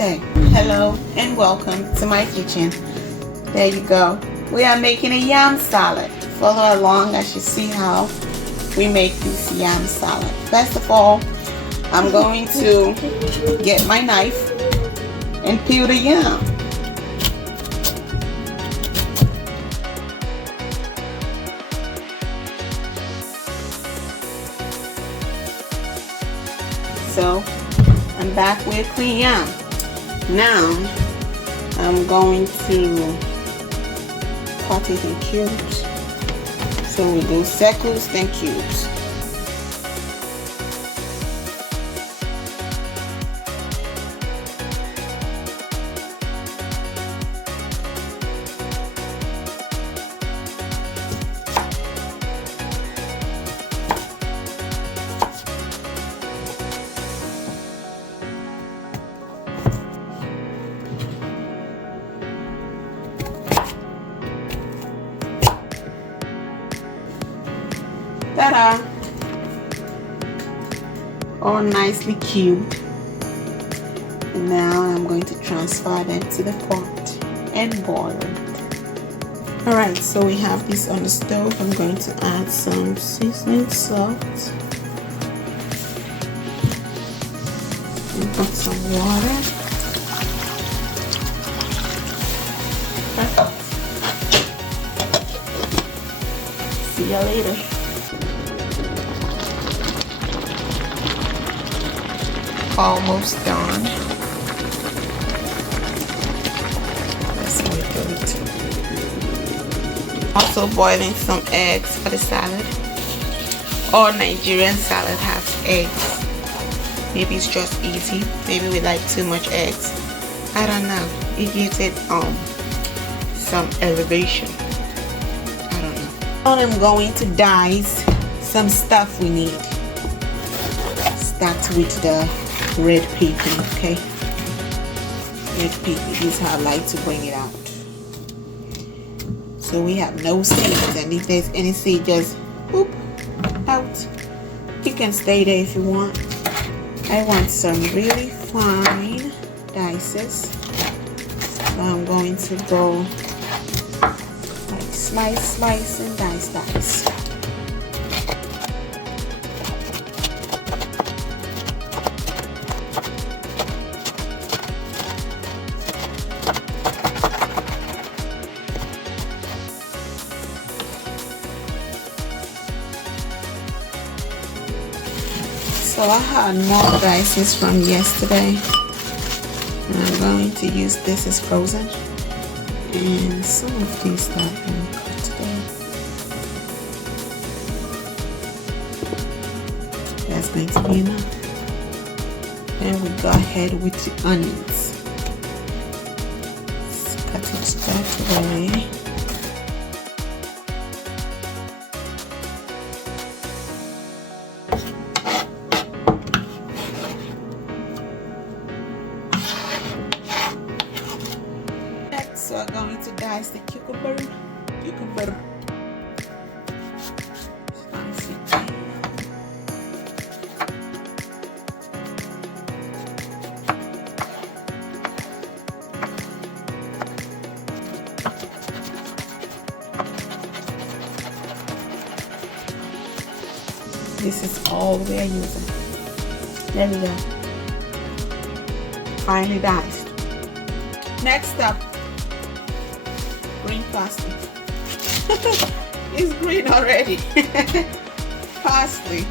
birthday. Hello and welcome to my kitchen. There you go. We are making a yam salad. Follow along as you see how we make this yam salad. First of all, I'm going to get my knife and peel the yam. So I'm back with clean yam. Now I'm going to cut it in cubes. So we do circles then cubes. Ta-da! All nicely cubed. And now I'm going to transfer them to the pot and boil it. Alright, so we have this on the stove. I'm going to add some seasoning salt and put some water. See you later. Almost done. Let's make it. Also boiling some eggs for the salad. All Nigerian salad has eggs. Maybe it's just easy. Maybe we like too much eggs. I don't know. It gives it some elevation. I don't know. Now I'm going to dice some stuff we need. Start with the red pepper, okay? Red pepper, this is how I like to bring it out. So we have no seeds, and if there's any seed, just boop out. You can stay there if you want. I want some really fine dices, so I'm going to go like slice and dice. So I had more dices from yesterday, and I'm going to use this as frozen, and some of these that I'm going to cut today. That's going to be enough. Then we go ahead with the onions. Let's cut it that way. So I'm going to dice the cucumber. This is all we are using. There we go. Finely diced. Next up, green parsley. It's green already. Parsley.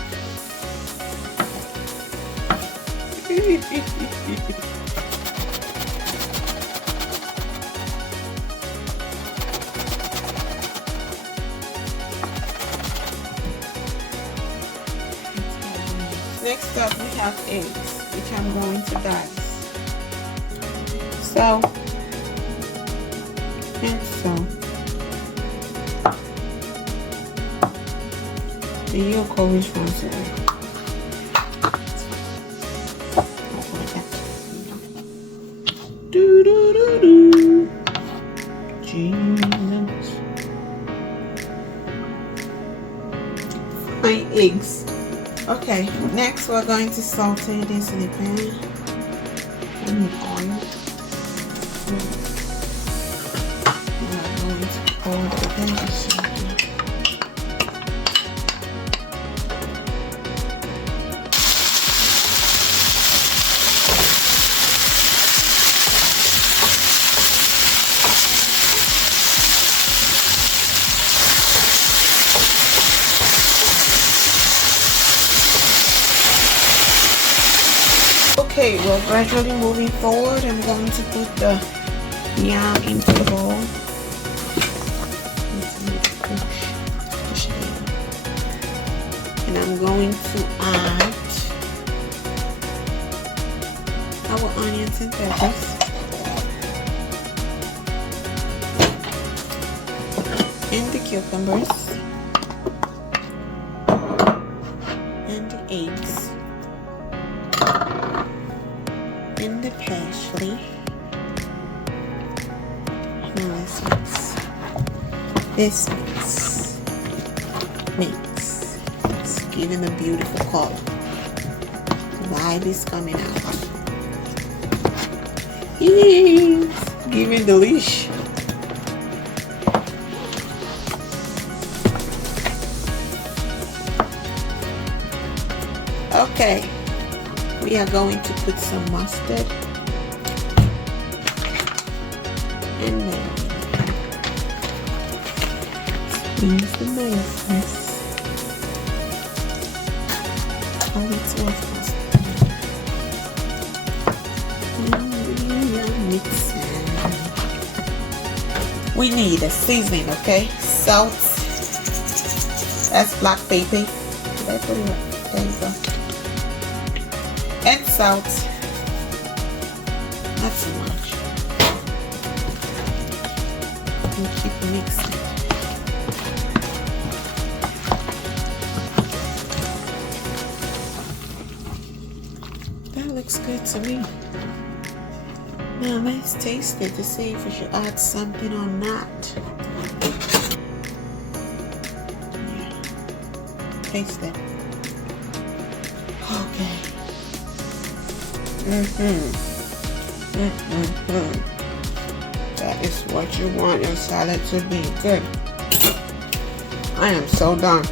Next up we have eggs, which I'm going to dice. So and so. The yolk always wants it. Do do do do. Jesus. My eggs. Okay, next we're going to saute this in the pan. need oil. We are going to pour the veggies. Okay, we're gradually moving forward. I'm going to put the yam into the bowl. Push it in. And I'm going to add our onions and peppers. And the cucumbers. And the eggs. In the parsley. Now let's mix. This mix. It's giving a beautiful color. The vibe is coming out. It's giving delish. Okay. We are going to put some mustard and then squeeze the mayo first. Oh, it's worth mustard. Mix. We need a seasoning, okay? Salt. That's black pepper. Did I put it right? There you go. And salt. Not so much. And keep mixing. That looks good to me. Now let's taste it to see if we should add something or not. Yeah. Taste it. Okay. That is what you want your salad to be. Good. I am so done.